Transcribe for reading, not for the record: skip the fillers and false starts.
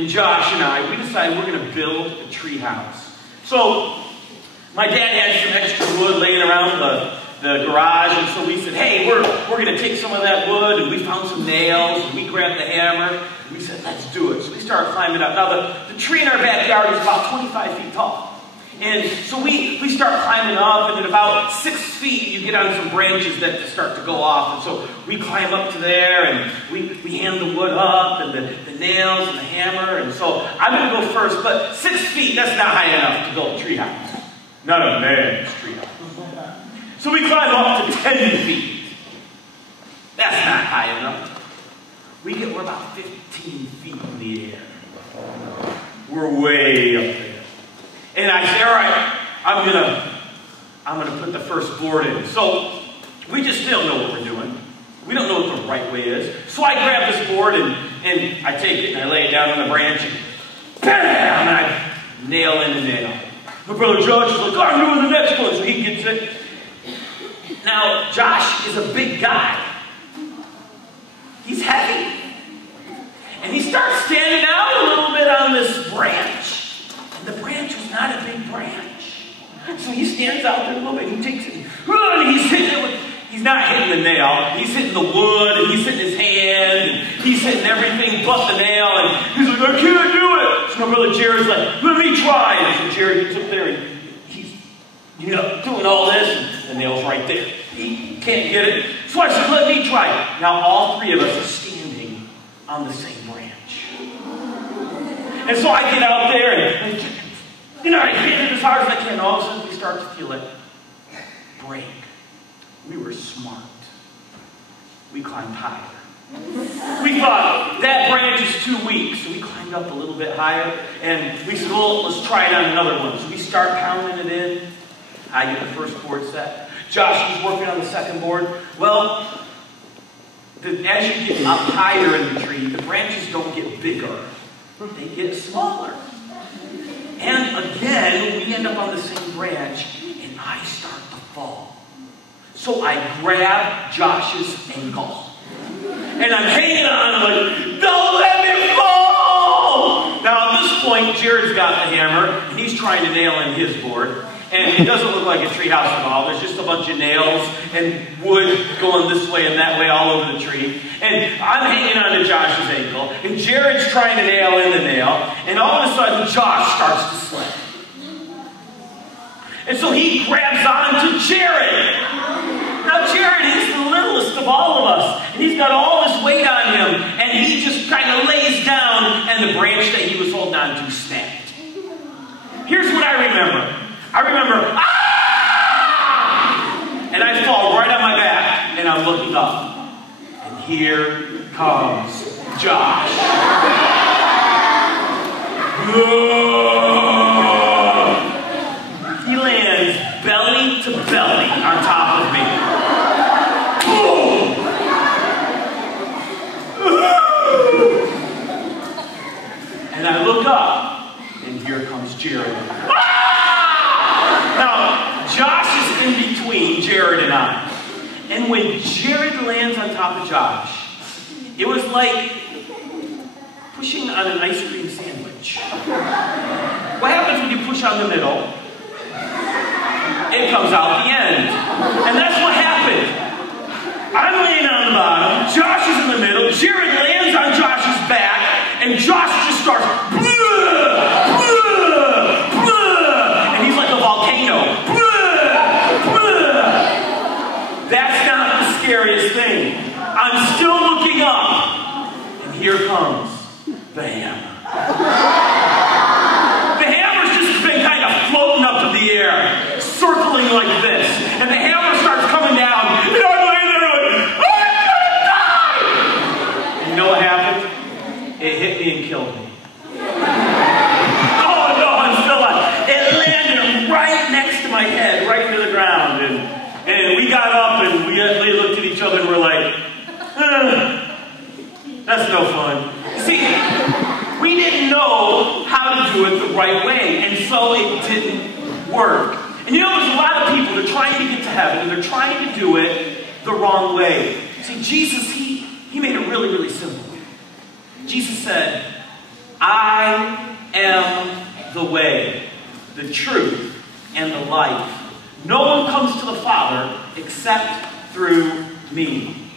and Josh and I, we decided we're going to build a tree house. So my dad had some extra wood laying around the garage, and so we said, hey, we're going to take some of that wood, and we found some nails, and we grabbed the hammer, and we said, let's do it. So we started climbing up. Now, the tree in our backyard is about 25 feet tall. And so we start climbing up, and at about 6 feet, you get on some branches that start to go off. And so we climb up to there, and we hand the wood up, and the nails, and the hammer. And so I'm going to go first, but 6 feet, that's not high enough to build a tree house. Not a man's tree house. So we climb up to 10 feet. That's not high enough. We're about 15 feet in the air. We're way up there. And I say, all right, I'm gonna put the first board in. So we just still know what we're doing. We don't know what the right way is. So I grab this board and I take it and I lay it down on the branch and bam! And I nail in the nail. My brother Josh is like, oh, I'm doing the next one. So he gets it. Now, Josh is a big guy. He's heavy. And he starts standing out a little bit on this branch. And the branch was not a big branch. So he stands out there a little bit, and he takes it, and he's hitting it with, he's not hitting the nail, he's hitting the wood, and he's hitting his hand, and he's hitting everything but the nail, and he's like, I can't do it. So my brother Jared's like, let me try. And so Jared gets up there, and he's, doing all this, and the nail's right there. He can't get it. So I said, let me try it. Now all three of us are standing on the same branch. And so I get out there and I hit it as hard as I can. All of a sudden we start to feel it break. We were smart. We climbed higher. We thought that branch is too weak, so we climbed up a little bit higher. And we said, well, let's try it on another one. So we start pounding it in. I get the first board set. Josh was working on the second board. Well, as you get up higher in the tree, the branches don't get bigger. They get smaller. And again, we end up on the same branch, and I start to fall. So I grab Josh's ankle. And I'm hanging on, like, don't let me fall! Now at this point, Jared's got the hammer, and he's trying to nail in his board. And it doesn't look like a tree house at all. There's just a bunch of nails and wood going this way and that way all over the tree. And I'm hanging on to Josh's ankle. And Jared's trying to nail in the nail. And all of a sudden, Josh starts to slip. And so he grabs on to Jared. Now Jared is the littlest of all of us. And he's got all this weight on him. And he just kind of lays down, and the branch that he was holding on to snapped. Here's what I remember. I remember, ah! And I fall right on my back, and I'm looking up. And here comes Josh. He lands belly to belly on top of me. And I look up, and here comes Jared. Now, Josh is in between Jared and I. And when Jared lands on top of Josh, it was like pushing on an ice cream sandwich. What happens when you push on the middle? It comes out the end. And that's what happened. I'm laying on the bottom, Josh is in the middle, Jared lands on Josh's back, and Josh just starts That's not the scariest thing. I'm still looking up, and here comes the hammer. The hammer's just been kind of floating up in the air, circling like this, and the hammer starts coming down, and I'm laying there like, I'm gonna die! And you know what happened? It hit me and killed me. Oh no, I'm still alive. It landed right next to my head, right into the ground, and we got up and we looked at each other and we're like, that's no fun. See, we didn't know how to do it the right way, and so it didn't work. And you know, there's a lot of people that are trying to get to heaven, and they're trying to do it the wrong way. See, Jesus, he made it really, really simple. Jesus said, I am the way, the truth, and the life. No one comes to the Father except through me.